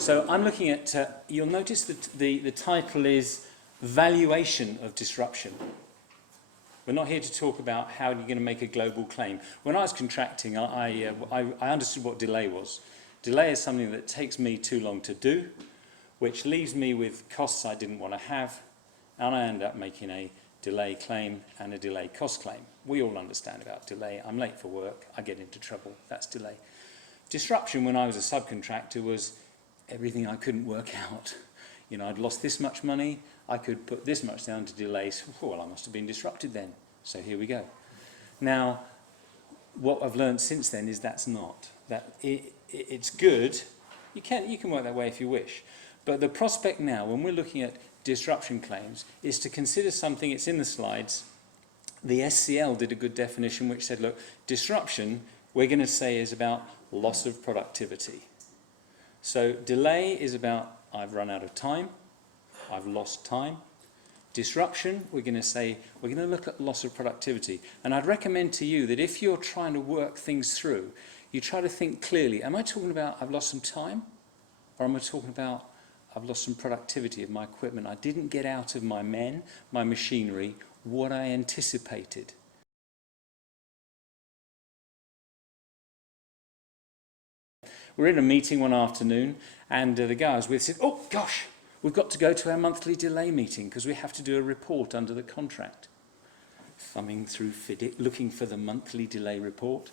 So I'm looking at, you'll notice that the title is Valuation of Disruption. We're not here to talk about how you're going to make a global claim. When I was contracting, I understood what delay was. Delay is something that takes me too long to do, which leaves me with costs I didn't want to have, and I end up making a delay claim and a delay cost claim. We all understand about delay. I'm late for work, I get into trouble, that's delay. Disruption, when I was a subcontractor, was everything I couldn't work out. You know, I'd lost this much money, I could put this much down to delays. Well, I must have been disrupted then. So here we go. Now, what I've learned since then is that's not. That it's good. You can work that way if you wish. But the prospect now, when we're looking at disruption claims, is to consider something, it's in the slides. The SCL did a good definition which said, look, disruption, we're going to say, is about loss of productivity. So delay is about I've run out of time, I've lost time. Disruption, we're going to say, we're going to look at loss of productivity. And I'd recommend to you that if you're trying to work things through, you try to think clearly, am I talking about I've lost some time? Or am I talking about I've lost some productivity of my equipment? I didn't get out of my men, my machinery, what I anticipated. We're in a meeting one afternoon, and the guy I was with said, oh gosh, we've got to go to our monthly delay meeting because we have to do a report under the contract. Thumbing through FIDIC, looking for the monthly delay report.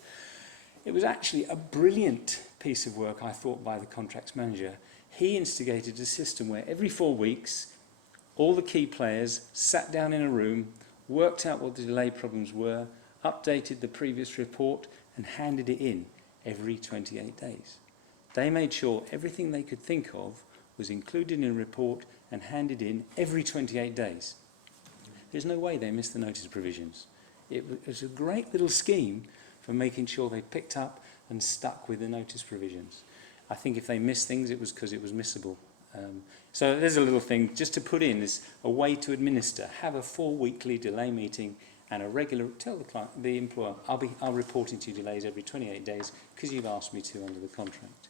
It was actually a brilliant piece of work, I thought, by the contracts manager. He instigated a system where every 4 weeks, all the key players sat down in a room, worked out what the delay problems were, updated the previous report, and handed it in every 28 days. They made sure everything they could think of was included in a report and handed in every 28 days. There's no way they missed the notice provisions. It was a great little scheme for making sure they picked up and stuck with the notice provisions. I think if they missed things, it was because it was missable. So there's a little thing just to put in, is a way to administer. Have a 4-weekly delay meeting and a regular, tell the client, the employer, I'll reporting to you delays every 28 days because you've asked me to under the contract.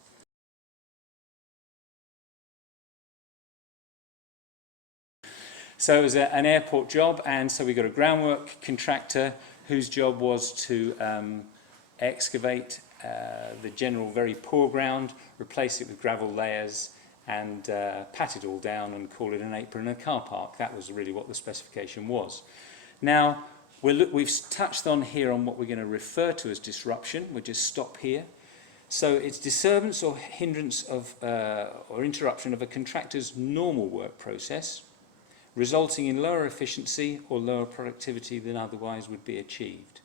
So it was an airport job, and so we got a groundwork contractor whose job was to excavate the general very poor ground, replace it with gravel layers, and pat it all down and call it an apron and a car park. That was really what the specification was. Now, we've touched on here on what we're going to refer to as disruption. We'll just stop here. So it's disturbance or hindrance of or interruption of a contractor's normal work process, resulting in lower efficiency or lower productivity than otherwise would be achieved.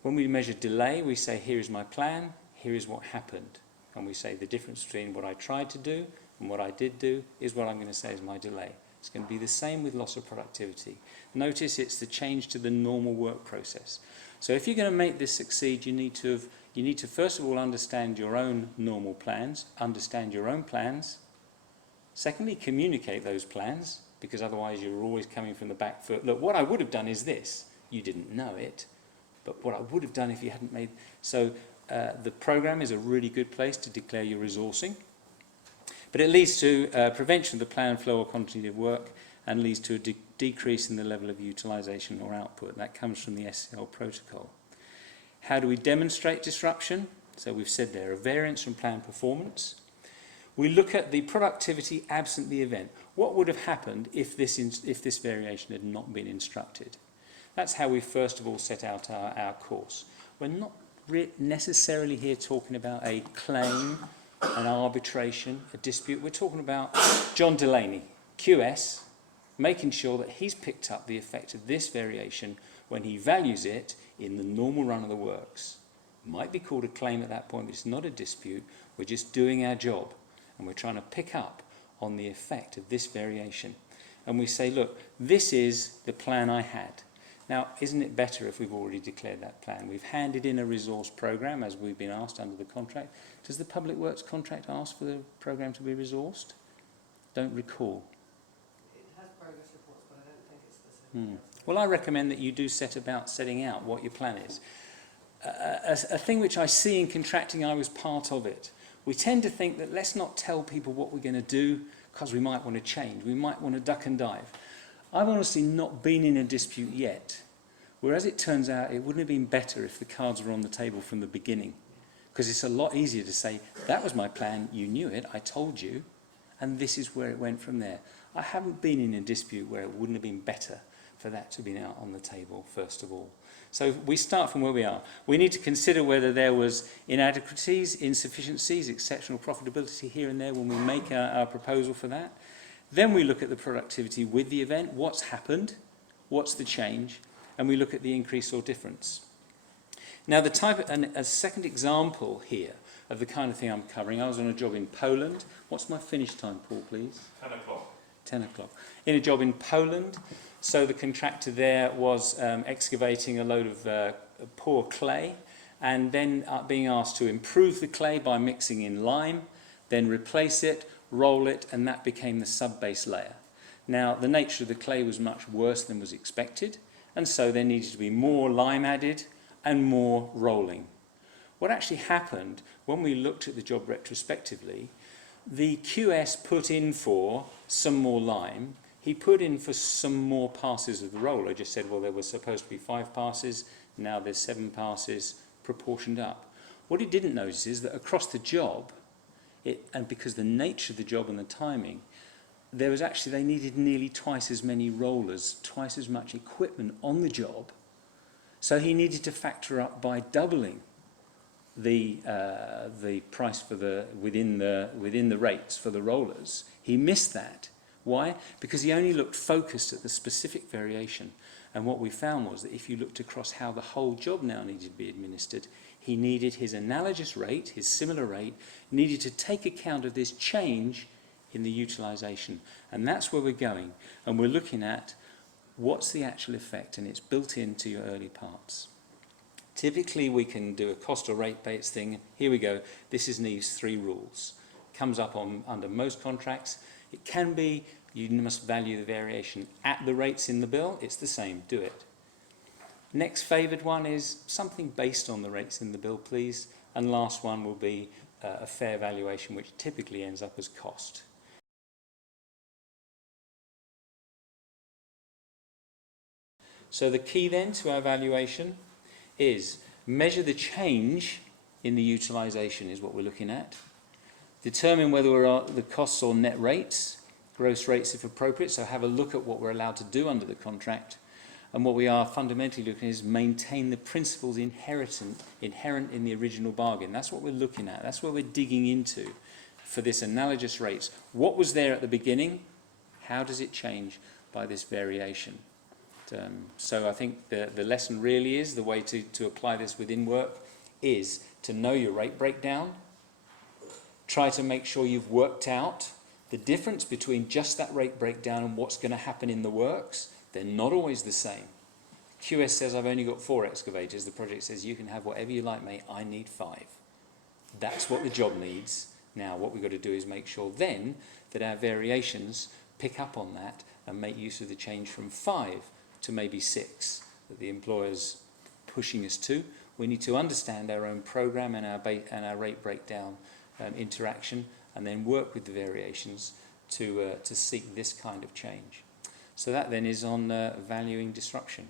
When we measure delay, we say, here is my plan, here is what happened. And we say the difference between what I tried to do and what I did do is what I'm going to say is my delay. It's going to be the same with loss of productivity. Notice it's the change to the normal work process. So if you're going to make this succeed, you need to first of all understand your own normal plans, understand your own plans. Secondly, communicate those plans, because otherwise you're always coming from the back foot. Look, what I would have done is this. You didn't know it, but what I would have done if you hadn't made... So the program is a really good place to declare your resourcing, but it leads to prevention of the planned flow or quantity of work and leads to a decrease in the level of utilisation or output. That comes from the SCL protocol. How do we demonstrate disruption? So we've said there, a variance from planned performance. We look at the productivity absent the event. What would have happened if this variation had not been instructed? That's how we first of all set out our course. We're not necessarily here talking about a claim, an arbitration, a dispute. We're talking about John Delaney, QS, making sure that he's picked up the effect of this variation when he values it in the normal run of the works. It might be called a claim at that point, but it's not a dispute. We're just doing our job. And we're trying to pick up on the effect of this variation. And we say, look, this is the plan I had. Now, isn't it better if we've already declared that plan? We've handed in a resource program, as we've been asked under the contract. Does the Public Works contract ask for the program to be resourced? Don't recall. It has progress reports, but I don't think it's the same. Well, I recommend that you do set about setting out what your plan is. A thing which I see in contracting, I was part of it, We tend to think that let's not tell people what we're going to do because we might want to change. We might want to duck and dive. I've honestly not been in a dispute yet, whereas it turns out it wouldn't have been better if the cards were on the table from the beginning, because it's a lot easier to say, that was my plan, you knew it, I told you, and this is where it went from there. I haven't been in a dispute where it wouldn't have been better for that to be out on the table, first of all. So we start from where we are. We need to consider whether there was inadequacies, insufficiencies, exceptional profitability here and there when we make our proposal for that. Then we look at the productivity with the event, what's happened, what's the change, and we look at the increase or difference. Now, a second example here of the kind of thing I'm covering, I was on a job in Poland. What's my finish time, Paul, please? 10 o'clock. 10 o'clock. In a job in Poland, so the contractor there was excavating a load of poor clay, and then being asked to improve the clay by mixing in lime, then replace it, roll it, and that became the sub-base layer. Now, the nature of the clay was much worse than was expected, and so there needed to be more lime added and more rolling. What actually happened when we looked at the job retrospectively, the QS put in for some more lime, he put in for some more passes of the roller, just said, well, there were supposed to be 5 passes, now there's 7 passes, proportioned up. What he didn't notice is that across the job, and because the nature of the job and the timing, they needed nearly twice as many rollers, twice as much equipment on the job. So he needed to factor up by doubling the price for within the rates for the rollers. He missed that. Why? Because he only looked focused at the specific variation. And what we found was that if you looked across how the whole job now needed to be administered, he needed his analogous rate, his similar rate, needed to take account of this change in the utilisation. And that's where we're going. And we're looking at what's the actual effect, and it's built into your early parts. Typically, we can do a cost or rate-based thing. Here we go. This is these 3 rules. Comes up under most contracts. It can be you must value the variation at the rates in the bill. It's the same. Do it. Next favoured one is something based on the rates in the bill, please. And last one will be a fair valuation, which typically ends up as cost. So the key then to our valuation is measure the change in the utilisation is what we're looking at. Determine whether we're the costs or net rates, gross rates if appropriate, so have a look at what we're allowed to do under the contract. And what we are fundamentally looking at is maintain the principles inherent in the original bargain. That's what we're looking at. That's what we're digging into for this analogous rates. What was there at the beginning? How does it change by this variation? So I think the lesson really is, the way to apply this within work is to know your rate breakdown. Try to make sure you've worked out the difference between just that rate breakdown and what's going to happen in the works. They're not always the same. QS says, I've only got 4 excavators. The project says, you can have whatever you like, mate. I need 5. That's what the job needs. Now, what we've got to do is make sure then that our variations pick up on that and make use of the change from 5 to maybe 6 that the employer's pushing us to. We need to understand our own program and our rate breakdown interaction, and then work with the variations to seek this kind of change. So that then is on valuing disruption.